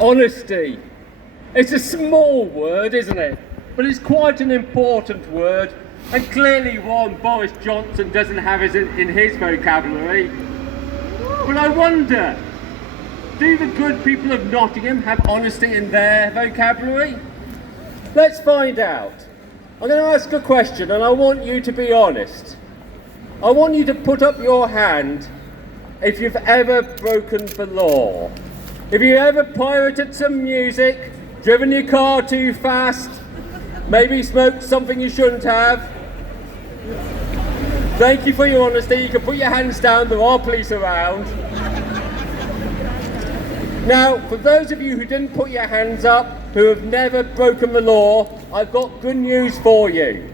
Honesty. It's a small word, isn't it? But it's quite an important word, and clearly one Boris Johnson doesn't have in his vocabulary. But I wonder, do the good people of Nottingham have honesty in their vocabulary? Let's find out. I'm going to ask a question and I want you to be honest. I want you to put up your hand if you've ever broken the law. If you ever pirated some music, driven your car too fast, maybe smoked something you shouldn't have. Thank you for your honesty. You can put your hands down, there are police around. Now, for those of you who didn't put your hands up, who have never broken the law, I've got good news for you.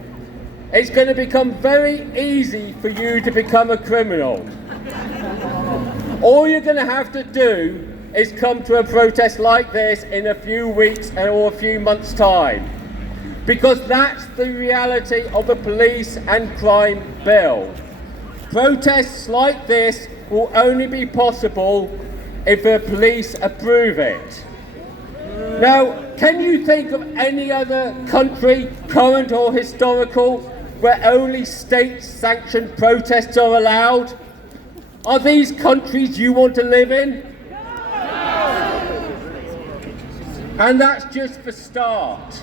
It's going to become very easy for you to become a criminal. All you're going to have to do is come to a protest like this in a few weeks or a few months' time. Because that's the reality of the police and crime bill. Protests like this will only be possible if the police approve it. Now, can you think of any other country, current or historical, where only state-sanctioned protests are allowed? Are these countries you want to live in? And that's just the start.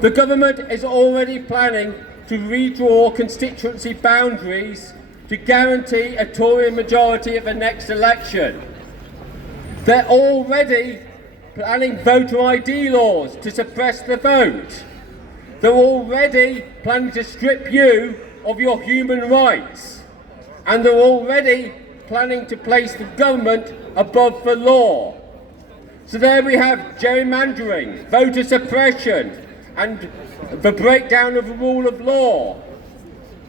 The government is already planning to redraw constituency boundaries to guarantee a Tory majority at the next election. They're already planning voter ID laws to suppress the vote. They're already planning to strip you of your human rights. And they're already planning to place the government above the law. So there we have gerrymandering, voter suppression, and the breakdown of the rule of law.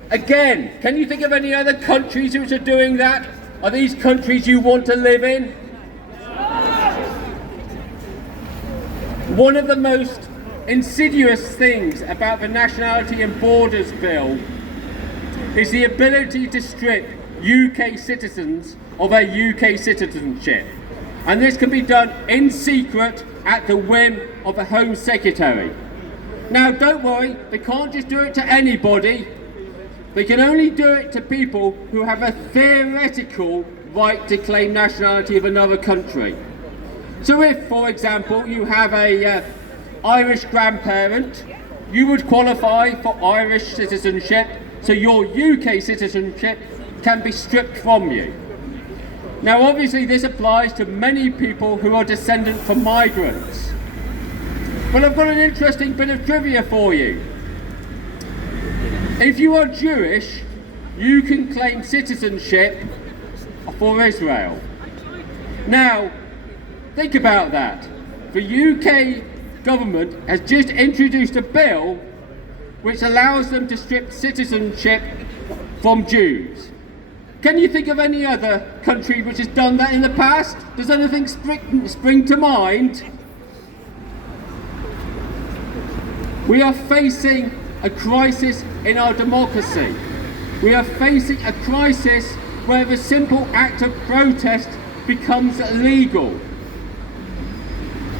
Again, can you think of any other countries which are doing that? Are these countries you want to live in? One of the most insidious things about the Nationality and Borders Bill is the ability to strip UK citizens of their UK citizenship. And this can be done in secret at the whim of the Home Secretary. Now, don't worry, they can't just do it to anybody. They can only do it to people who have a theoretical right to claim nationality of another country. So if, for example, you have a Irish grandparent, you would qualify for Irish citizenship, so your UK citizenship can be stripped from you. Now, obviously, this applies to many people who are descendant from migrants. But I've got an interesting bit of trivia for you. If you are Jewish, you can claim citizenship for Israel. Now, think about that. The UK government has just introduced a bill which allows them to strip citizenship from Jews. Can you think of any other country which has done that in the past? Does anything spring to mind? We are facing a crisis in our democracy. We are facing a crisis where the simple act of protest becomes illegal.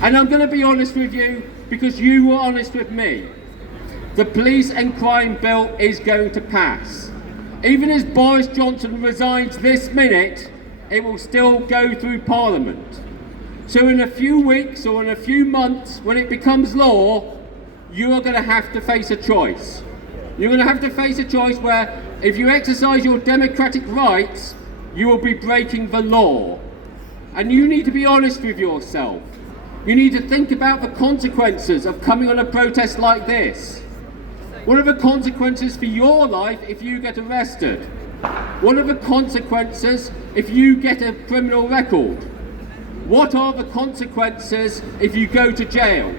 And I'm going to be honest with you because you were honest with me. The police and crime bill is going to pass. Even as Boris Johnson resigns this minute, it will still go through Parliament. So in a few weeks or in a few months, when it becomes law, you are going to have to face a choice. You're going to have to face a choice where if you exercise your democratic rights, you will be breaking the law. And you need to be honest with yourself. You need to think about the consequences of coming on a protest like this. What are the consequences for your life if you get arrested? What are the consequences if you get a criminal record? What are the consequences if you go to jail?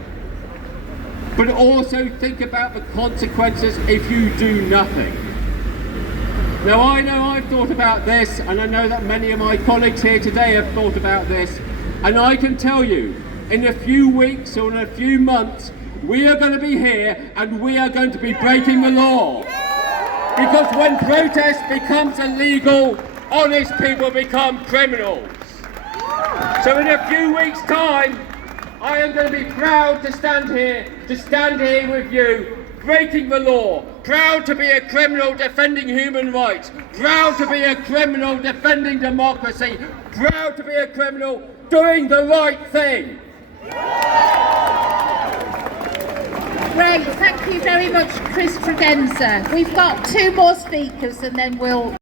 But also think about the consequences if you do nothing. Now, I know I've thought about this, and I know that many of my colleagues here today have thought about this, and I can tell you, in a few weeks or in a few months, we are going to be here and we are going to be breaking the law. Because when protest becomes illegal, honest people become criminals. So in a few weeks' time, I am going to be proud to stand here with you, breaking the law, proud to be a criminal defending human rights, proud to be a criminal defending democracy, proud to be a criminal doing the right thing. Great, thank you very much, Chris Tregenza. We've got 2 more speakers and then we'll